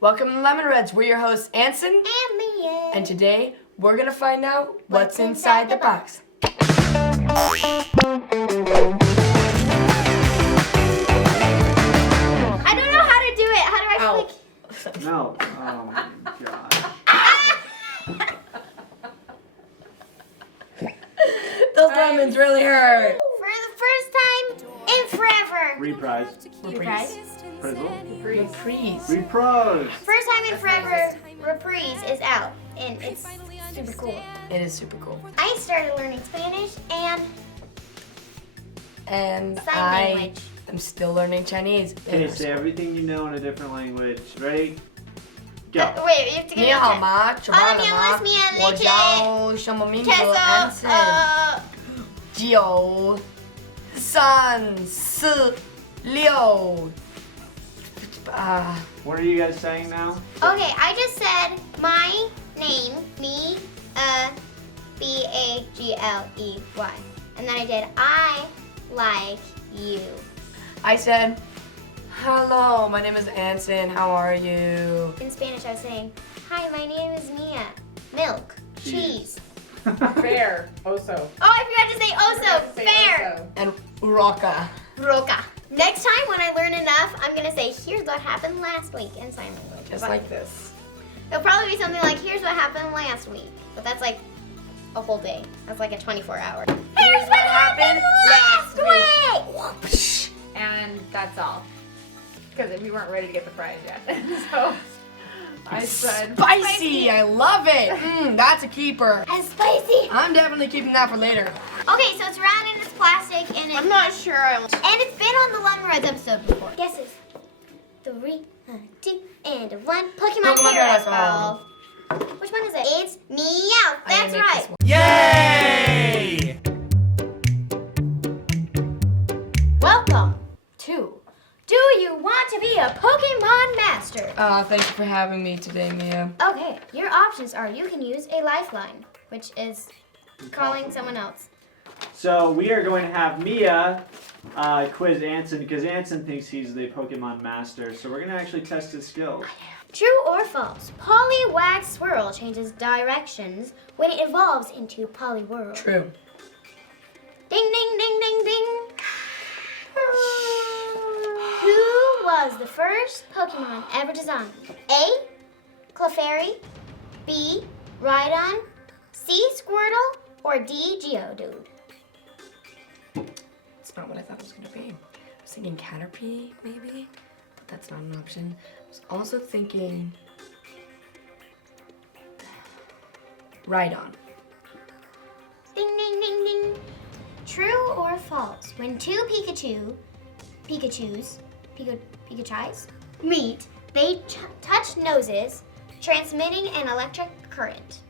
Welcome to LemonReds. We're your hosts, Anson and Mia. And today, we're going to find out what's inside the box. I don't know how to do it. How do I click? No. Oh my god. Those lemons really hurt. For the first time in forever. Reprise. Reprise? Reprise. Reprise. First time in forever, Reprise is out. And it's super cool. It is super cool. I started learning Spanish and And sign I language. am still learning Chinese. Okay, say everything you know in a different language. Ready? Go. Wait, you have to get Ni it. hao ma, Hola, mi amor, es Mia, wo leche, jiao shengmo mingo queso, Anson, jiu, san, si, liu. What are you guys saying now? Okay, I just said my name, me, B-A-G-L-E-Y. And then I did I like you. I said, hello, my name is Anson, how are you? In Spanish, I was saying, hi, my name is Mia. Milk, cheese. Fair, oso. Oh, I forgot to say oso, fair. And roca. Roca. Next time when I learn enough, I'm gonna say, here's what happened last week in sign language. Just like this. It'll probably be something like, here's what happened last week. But that's like a whole day. That's like a 24-hour. Here's what happened last week! And that's all. Because we weren't ready to get the fries yet. So I said Spicy, I love it. That's a keeper. And spicy. I'm definitely keeping that for later. Okay, so it's round and it's plastic and I'm not sure and it's been on the LemonReds episode before. Guesses. 3, 2, and 1. Pokemon Paradise Ball. Which one is it? It's Meow. That's right. Yay! Welcome to Do You Want to Be a Pokemon Master? Thank you for having me today, Mia. Okay, your options are you can use a lifeline, which is calling someone else. So we are going to have Mia quiz Anson because Anson thinks he's the Pokemon master. So we're going to actually test his skills. True or false? Poliwag Swirl changes directions when it evolves into Poliwhirl. True. Ding, ding, ding, ding, ding. Who was the first Pokemon ever designed? A. Clefairy, B. Rhydon, C. Squirtle, or D. Geodude? It's not what I thought it was going to be. I was thinking Caterpie, maybe, but that's not an option. I was also thinking Rhydon. Ding, ding, ding, ding. True or false? When two Pikachus meet, they touch noses, transmitting an electric current.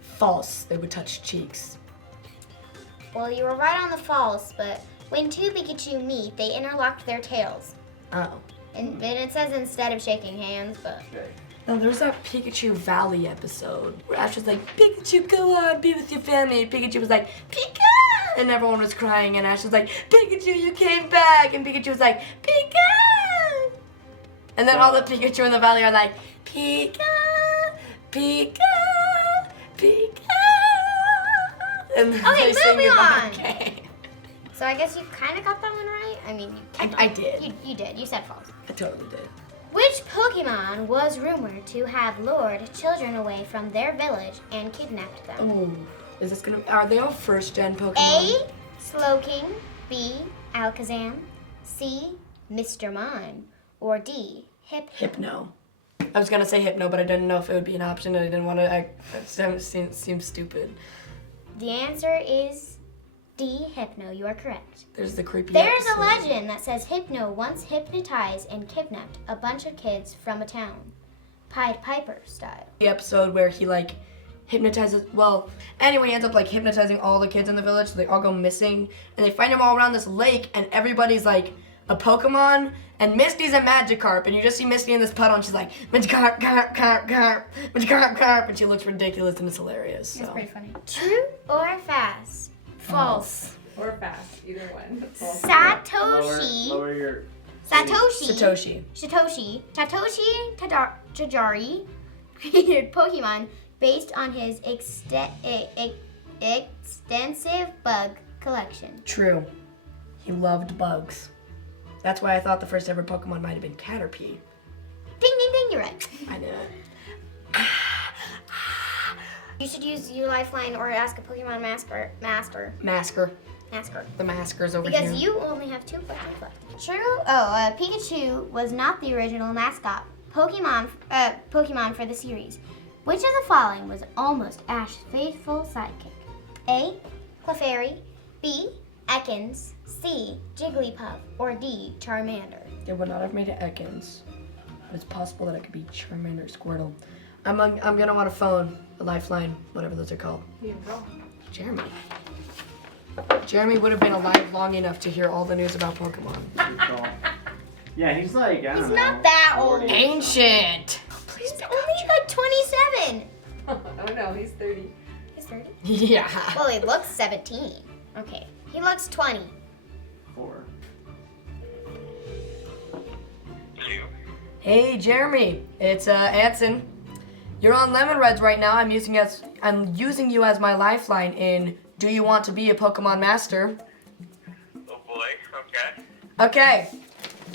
False. They would touch cheeks. Well, you were right on the false, but when two Pikachu meet, they interlock their tails. Oh. And then it says instead of shaking hands, but... Okay. No, there's that Pikachu Valley episode where Ash was like, Pikachu, go on, be with your family. And Pikachu was like, Pika! And everyone was crying, and Ash was like, Pikachu, you came back. And Pikachu was like, Pika! And then all the Pikachu in the valley are like, Pika, Pika, Pika. And Okay, they sing moving it on. okay. So I guess you kind of got that one right? I mean, I did. You did. You said false. I totally did. Which Pokemon was rumored to have lured children away from their village and kidnapped them? Oh, is this gonna? Are they all first-gen Pokemon? A. Slowking, B. Alakazam, C. Mr. Mime, or D. Hypno. I was gonna say Hypno, but I didn't know if it would be an option, and I didn't want to. It seems stupid. The answer is D. Hypno. You are correct. There's the creepy. There's a episode. legend that says Hypno once hypnotized and kidnapped a bunch of kids from a town, Pied Piper style. The episode where he like hypnotizes. Well, anyway, he ends up like hypnotizing all the kids in the village, so they all go missing, and they find him all around this lake, and everybody's like a Pokemon, and Misty's a Magikarp, and you just see Misty in this puddle, and she's like, Magikarp, carp, carp, carp, Magikarp, carp, and she looks ridiculous, and it's hilarious. So. It's pretty funny. True or false? False. Or fast, either one. Satoshi. Lower your Satoshi Tajiri created Pokemon based on his extensive bug collection. True. He loved bugs. That's why I thought the first ever Pokemon might have been Caterpie. Ding, ding, ding, you're right. I knew it. You should use your lifeline or ask a Pokemon master. Masker. The masker's over here. Because you only have 2 questions left. Pikachu was not the original mascot Pokemon for the series. Which of the following was almost Ash's faithful sidekick? A. Clefairy, B. Ekans, C. Jigglypuff, or D. Charmander? They would not have made it Ekans. But it's possible that it could be Charmander or Squirtle. I'm gonna want a phone, a lifeline, whatever those are called. Jeremy. Jeremy would have been alive long enough to hear all the news about Pokemon. Yeah, he's like, I don't know. He's not that old. Ancient! He's only like 27. Oh no, he's 30. He's 30? Yeah. Well, he looks 17. Okay. He looks 20. 4. Hey, Jeremy. It's Anson. You're on LemonReds right now. I'm using you as my lifeline in Do You Want to Be a Pokemon Master? Oh boy, okay. Okay.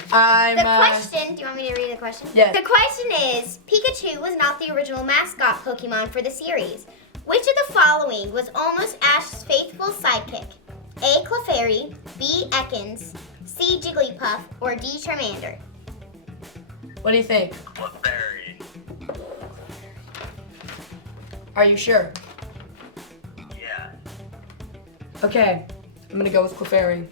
The question, do you want me to read the question? Yes. The question is, Pikachu was not the original mascot Pokemon for the series. Which of the following was almost Ash's faithful sidekick? A. Clefairy, B. Ekans, C. Jigglypuff, or D. Charmander? What do you think? Clefairy. Are you sure? Yeah. Okay. I'm gonna go with Clefairy.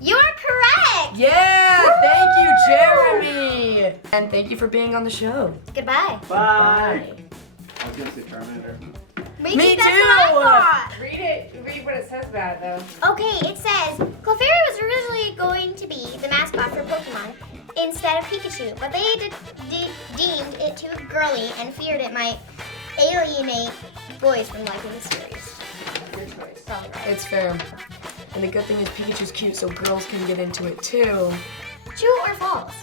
You are correct! Yeah! Thank you, Jeremy! And thank you for being on the show. Goodbye. Bye. I was gonna say Charmander. Me That's too! what I thought. Read what it says about it though. Okay, it says, Clefairy was originally going to be the mascot for Pokemon instead of Pikachu, but they deemed it too girly and feared it might alienate boys from liking the series. Your choice. Sounds right. It's fair. And the good thing is Pikachu's cute, so girls can get into it too. True or false?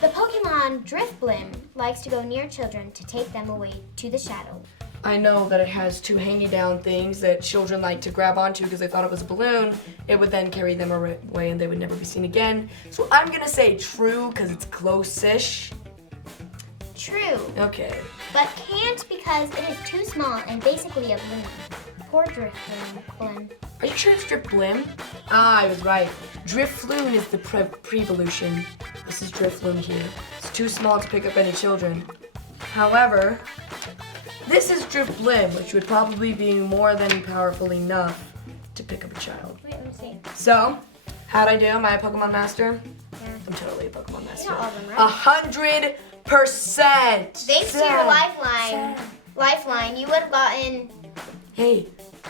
The Pokemon Drifblim likes to go near children to take them away to the shadow. I know that it has 2 hangy down things that children like to grab onto because they thought it was a balloon. It would then carry them away and they would never be seen again. So I'm gonna say true because it's close-ish. True, Okay. but can't because it is too small and basically a balloon. Poor Drifblim. Are you sure it's Drifblim? Ah, I was right. Drifloon is the pre-evolution. This is Drifloon here. It's too small to pick up any children. However, this is Drifblim, which would probably be more than powerful enough to pick up a child. Wait, let me see. So, how'd I do? Am I a Pokemon Master? Yeah. I'm totally a Pokemon Master. Not all of them, right? 100%! Thanks to your lifeline, you would have gotten. Hey,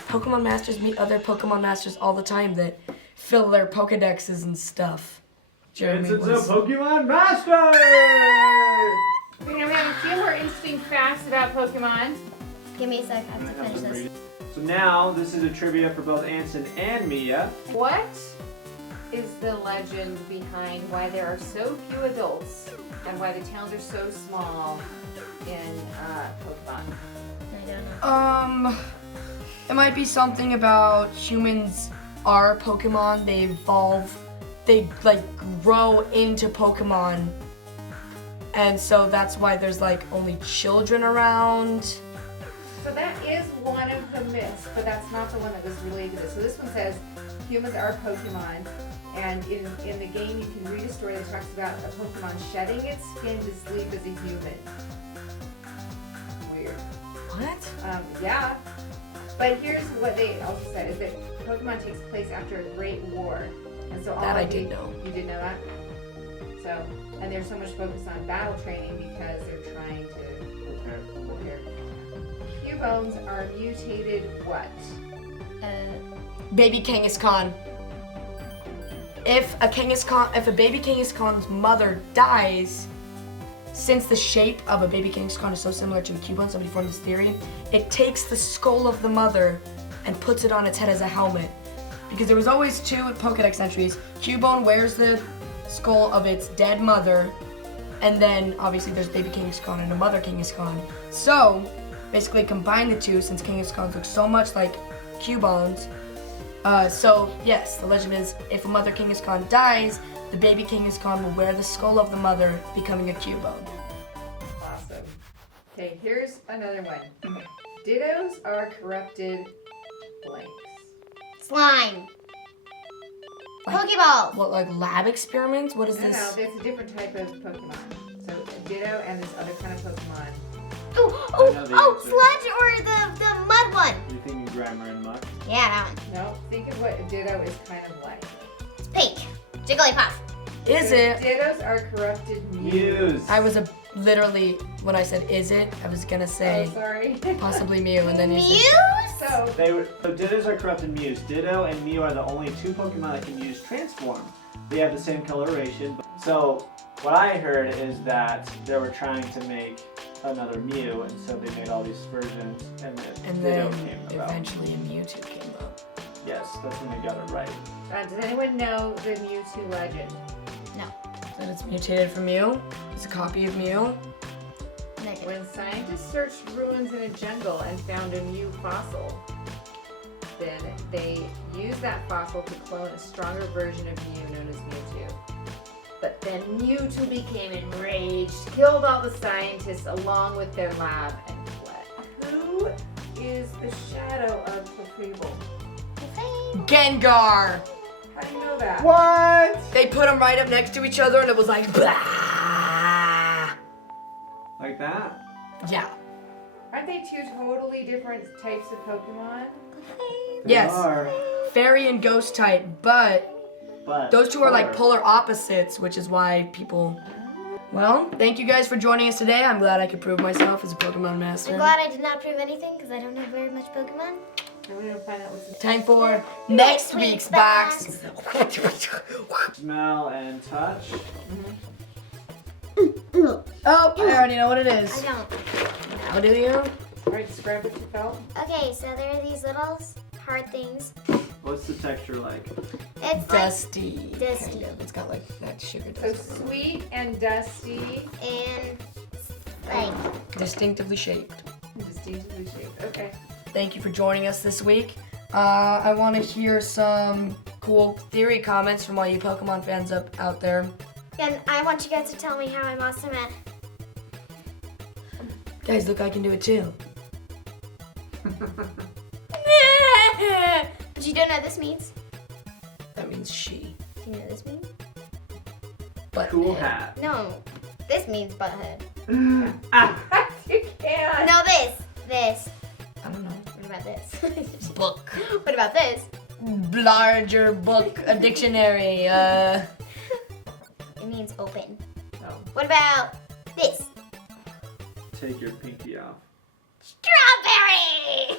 Pokemon Masters meet other Pokemon Masters all the time that fill their Pokedexes and stuff. Jeremy It's a was... Pokemon Master! We have a few more interesting facts about Pokemon. Give me a sec, I have to finish this. So now, this is a trivia for both Anson and Mia. What is the legend behind why there are so few adults and why the towns are so small in Pokemon? I don't know. It might be something about humans are Pokemon. They evolve, they like grow into Pokemon. And so that's why there's like only children around. So that is one of the myths, but that's not the one that was related to this. So this one says humans are Pokemon, and in the game you can read a story that talks about a Pokemon shedding its skin to sleep as a human. Weird. What? Yeah. But here's what they also said, is that Pokemon takes place after a great war. And so all That I of did know. You did know that? So, and there's so much focus on battle training because they're trying to prepare. Cubones are mutated what? Baby Kangaskhan. If a baby Kangaskhan's mother dies, since the shape of a baby Kangaskhan is so similar to a Cubone, somebody formed this theory, it takes the skull of the mother and puts it on its head as a helmet. Because there was always 2 Pokedex entries. Cubone wears the skull of its dead mother, and then obviously there's baby Kangaskhan and a mother Kangaskhan. So basically combine the two since Kangaskhan look so much like Cubons. So yes, the legend is if a mother Kangaskhan dies, the baby Kangaskhan will wear the skull of the mother, becoming a Cubone. Awesome. Okay, here's another one. Dittos are corrupted blanks. Slime. Like- Pokeballs. What, like lab experiments? What is No, this? that's a different type of Pokemon. So a Ditto and this other kind of Pokemon. Oh, I know the oh, answer. sludge or the mud one. You're thinking grammar and muck. Yeah, that one. No, think of what a Ditto is kind of like. It's pink. Jigglypuff. Is So it? Dittos are corrupted Muse. I was literally, when I said is it, I was gonna say Oh, sorry. possibly Mew, and then you said, Muse? So, So Dittos are corrupted Mews. Ditto and Mew are the only two Pokemon that can use Transform. They have the same coloration. So what I heard is that they were trying to make another Mew, and so they made all these versions, and and Ditto then came about. eventually a Mewtwo came up. Yes, that's when they got it right. does anyone know the Mewtwo legend? That it's mutated from Mew. It's a copy of Mew. Negative. When scientists searched ruins in a jungle and found a Mew fossil, then they used that fossil to clone a stronger version of Mew known as Mewtwo. But then Mewtwo became enraged, killed all the scientists along with their lab, and fled. Who is the shadow of the fable? Gengar! How do you know that? What? They put them right up next to each other and it was like, blah! Like that? Yeah. Aren't they two totally different types of Pokemon? They Yes. are, Fairy and Ghost type, but but those two are like polar. polar opposites, which is why people... Well, thank you guys for joining us today. I'm glad I could prove myself as a Pokemon master. I'm glad I did not prove anything because I don't know very much Pokemon. I'm gonna find out what's Time for next week's box. Smell and touch. Oh, I already know what it I is. don't. How do you? Alright, describe what you felt. Okay, so there are these little hard things. What's the texture like? It's Dusty. Dusty. Kind of. It's got like that sugar So dust. sweet and dusty, and like Distinctively shaped. distinctly shaped. Okay. Thank you for joining us this week. I want to hear some cool theory comments from all you Pokemon fans out there. and I want you guys to tell me how I'm awesome at. Guys, look, I can do it too. But you don't know what this means? That means she. Do you know what this means? But Cool hat. No, this means butthead. You can't. No, this. I don't know. What about this? Book. What about this? Larger book, a dictionary. It means open. No. What about this? Take your pinky off. Strawberry!